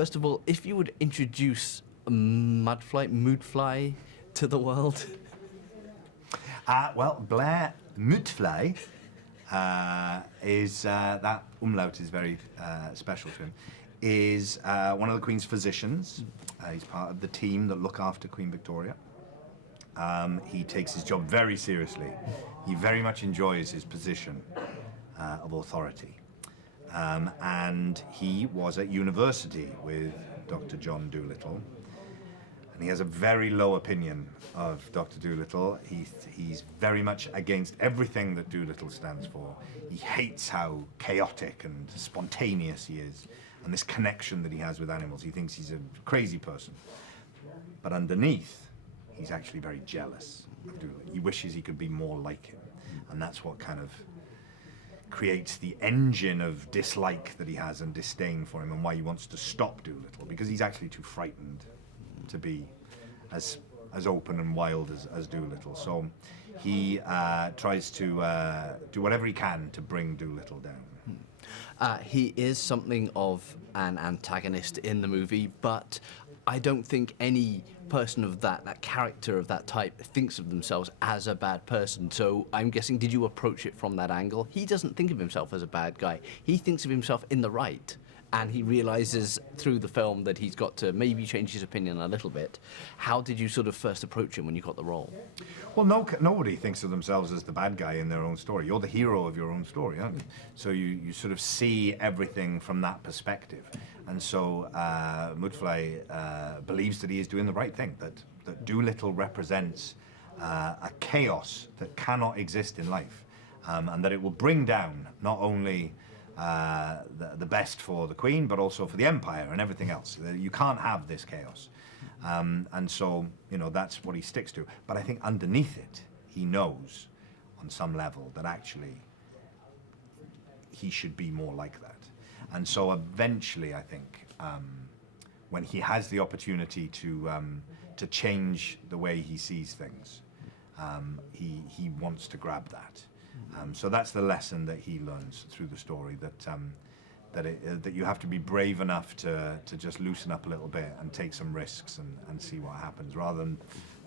first of all, if you would introduce Mudfly to the world. Well, Blair Mudfly is, that umlaut is very special to him, is one of the Queen's physicians. He's part of the team that look after Queen Victoria. He takes his job very seriously. He very much enjoys his position of authority. And he was at university with Dr. John Dolittle. And he has a very low opinion of Dr. Dolittle. He's very much against everything that Dolittle stands for. He hates how chaotic and spontaneous he is, and this connection that he has with animals. He thinks he's a crazy person. But underneath, he's actually very jealous of Dolittle. He wishes he could be more like him. And that's what kind of creates the engine of dislike that he has and disdain for him, and why he wants to stop Dolittle, because he's actually too frightened to be as open and wild as Dolittle. So he tries to do whatever he can to bring Dolittle down. He is something of an antagonist in the movie, but I don't think any person of that character of that type thinks of themselves as a bad person. So I'm guessing, did you approach it from that angle? He doesn't think of himself as a bad guy. He thinks of himself in the right. And he realizes through the film that he's got to maybe change his opinion a little bit. How did you sort of first approach him when you got the role? Well, nobody thinks of themselves as the bad guy in their own story. You're the hero of your own story, aren't you? So you sort of see everything from that perspective. And so Mudfly believes that he is doing the right thing, that Dolittle represents a chaos that cannot exist in life, and that it will bring down not only the best for the Queen, but also for the Empire and everything else. You can't have this chaos. And so, you know, that's what he sticks to. But I think underneath it, he knows on some level that actually he should be more like that. And so eventually, I think, when he has the opportunity to change the way he sees things, he wants to grab that. So that's the lesson that he learns through the story, that you have to be brave enough to just loosen up a little bit and take some risks and see what happens, rather than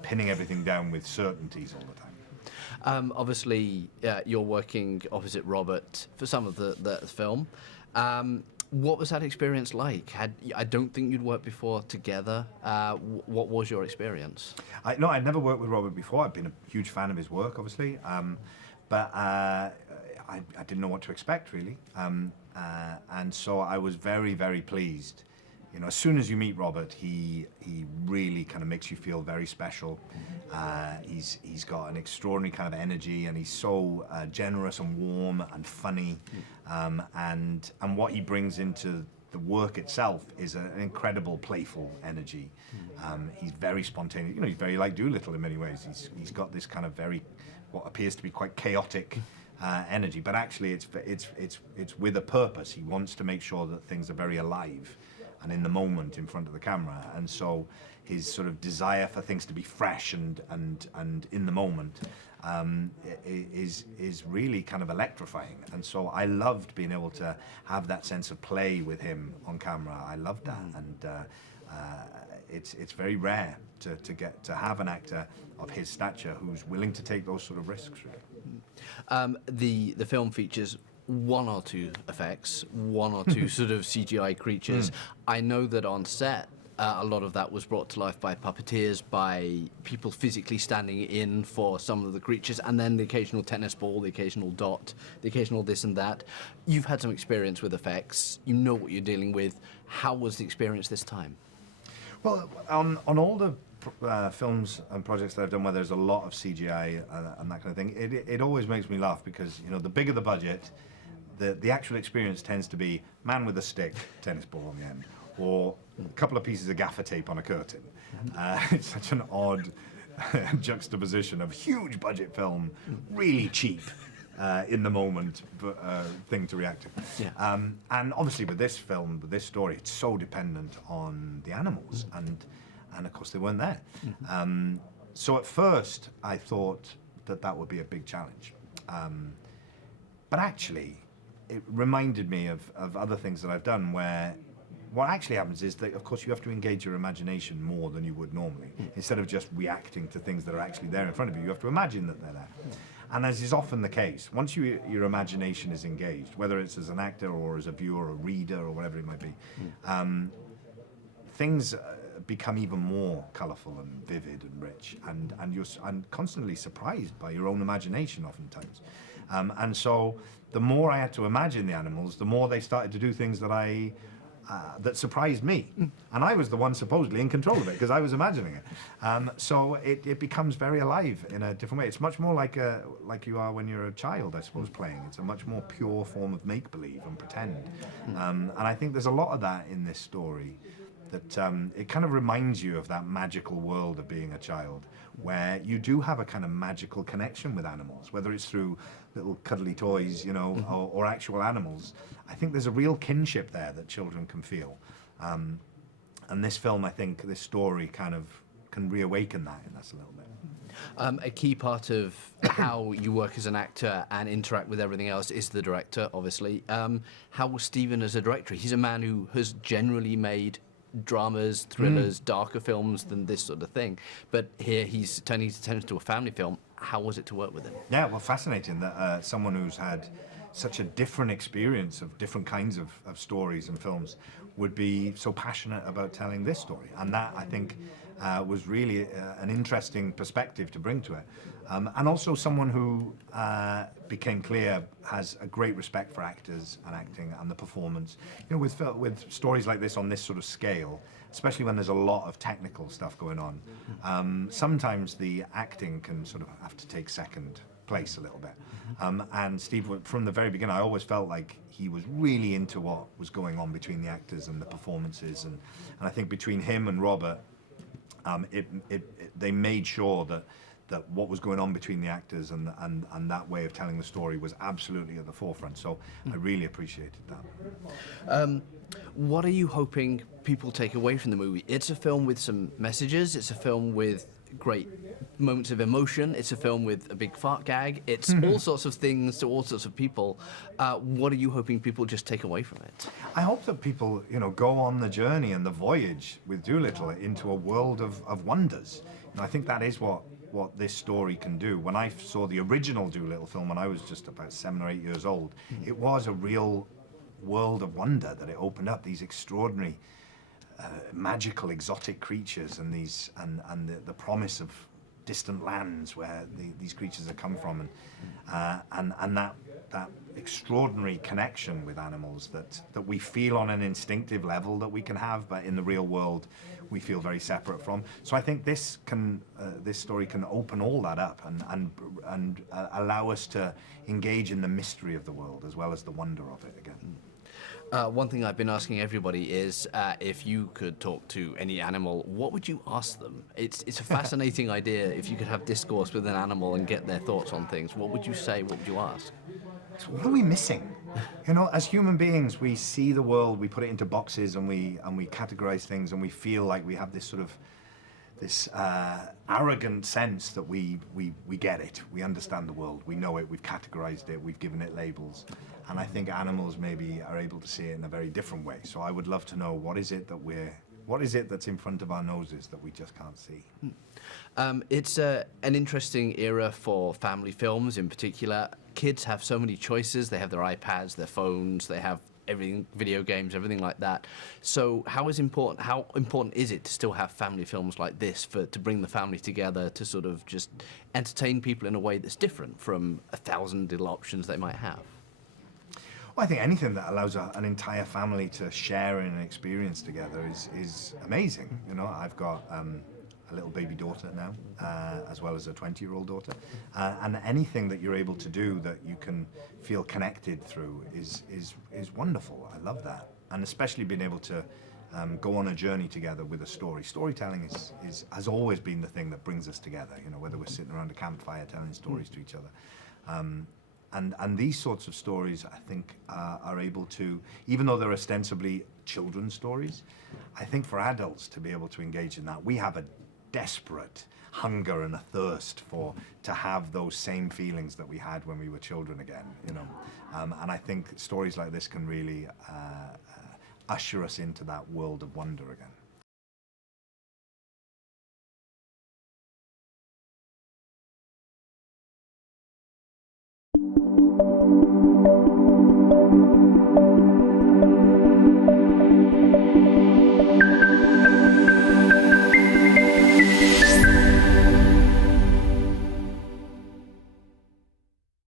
pinning everything down with certainties all the time. Obviously, you're working opposite Robert for some of the film. What was that experience like? I don't think you'd worked before together. What was your experience? No, I'd never worked with Robert before. I've been a huge fan of his work, obviously. But I didn't know what to expect, really. And so I was very, very pleased. You know, as soon as you meet Robert, he really kind of makes you feel very special. He's got an extraordinary kind of energy, and he's so generous and warm and funny. And what he brings into the work itself is an incredible playful energy. He's very spontaneous. You know, he's very like Dolittle in many ways. He's got this kind of what appears to be quite chaotic energy, but actually it's with a purpose. He wants to make sure that things are very alive and in the moment in front of the camera, and so his sort of desire for things to be fresh and in the moment is really kind of electrifying. And so I loved being able to have that sense of play with him on camera. I loved that, and it's very rare to get to have an actor of his stature who's willing to take those sort of risks, really. The film features one or two effects, one or two sort of CGI creatures. I know that on set, a lot of that was brought to life by puppeteers, by people physically standing in for some of the creatures, and then the occasional tennis ball, the occasional dot, the occasional this and that. You've had some experience with effects. You know what you're dealing with. How was the experience this time? Well, on all the films and projects that I've done where there's a lot of CGI and that kind of thing, it always makes me laugh, because, you know, the bigger the budget, the actual experience tends to be man with a stick, tennis ball on the end, or a couple of pieces of gaffer tape on a curtain. It's such an odd juxtaposition of huge budget film, really cheap in the moment thing to react to. Yeah. And obviously with this film, with this story, it's so dependent on the animals, and of course they weren't there. So at first I thought that would be a big challenge. But actually, it reminded me of other things that I've done where what actually happens is that, of course, you have to engage your imagination more than you would normally. Instead of just reacting to things that are actually there in front of you, you have to imagine that they're there. And as is often the case, once your imagination is engaged, whether it's as an actor or as a viewer or reader or whatever it might be, things become even more colourful and vivid and rich, and you're constantly surprised by your own imagination oftentimes. And so the more I had to imagine the animals, the more they started to do things that that surprised me. And I was the one supposedly in control of it because I was imagining it. So it becomes very alive in a different way. It's much more like you are when you're a child, I suppose, playing. It's a much more pure form of make-believe and pretend. And I think there's a lot of that in this story, that it kind of reminds you of that magical world of being a child, where you do have a kind of magical connection with animals, whether it's through little cuddly toys, you know, or actual animals. I think there's a real kinship there that children can feel. And this film, I think, this story kind of can reawaken that in us a little bit. A key part of how you work as an actor and interact with everything else is the director, obviously. How was Stephen as a director? He's a man who has generally made dramas, thrillers, darker films than this sort of thing. But here he's turning his attention to a family film. How was it to work with him? Yeah, well, fascinating that someone who's had such a different experience of different kinds of stories and films would be so passionate about telling this story. And that, I think, was really an interesting perspective to bring to it. And also someone who became clear has a great respect for actors and acting and the performance. You know, with stories like this on this sort of scale, especially when there's a lot of technical stuff going on, sometimes the acting can sort of have to take second place a little bit. And Steve, from the very beginning, I always felt like he was really into what was going on between the actors and the performances. And I think between him and Robert, they made sure that what was going on between the actors and that way of telling the story was absolutely at the forefront. So I really appreciated that. What are you hoping people take away from the movie? It's a film with some messages. It's a film with great moments of emotion. It's a film with a big fart gag. It's all sorts of things to all sorts of people. What are you hoping people just take away from it? I hope that people, you know, go on the journey and the voyage with Dolittle into a world of wonders. And I think that is what this story can do. When I saw the original Dolittle film when I was just about 7 or 8 years old, it was a real world of wonder that it opened up. These extraordinary, magical, exotic creatures, and the promise of distant lands where these creatures have come from, and that extraordinary connection with animals that we feel on an instinctive level that we can have, but in the real world we feel very separate from. So I think this story can open all that up and allow us to engage in the mystery of the world as well as the wonder of it again. One thing I've been asking everybody is if you could talk to any animal, what would you ask them? It's a fascinating idea. If you could have discourse with an animal and get their thoughts on things, what would you say? What would you ask? So what are we missing? You know, as human beings, we see the world, we put it into boxes, and we categorize things, and we feel like we have this sort of arrogant sense that we get it, we understand the world, we know it, we've categorized it, we've given it labels. And I think animals maybe are able to see it in a very different way. So I would love to know what is it that's in front of our noses that we just can't see. It's an interesting era for family films in particular. Kids have so many choices. They have their iPads, their phones, they have everything, video games, everything like that. So how important is it to still have family films like this to bring the family together, to sort of just entertain people in a way that's different from 1,000 little options they might have? Well, I think anything that allows an entire family to share in an experience together is amazing. You know, I've got a little baby daughter now, as well as a 20-year-old daughter, and anything that you're able to do that you can feel connected through is wonderful. I love that, and especially being able to go on a journey together with a story. Storytelling has always been the thing that brings us together. You know, whether we're sitting around a campfire telling stories to each other. And these sorts of stories, I think, are able to, even though they're ostensibly children's stories, I think for adults to be able to engage in that, we have a desperate hunger and a thirst to have those same feelings that we had when we were children again, you know. And I think stories like this can really usher us into that world of wonder again.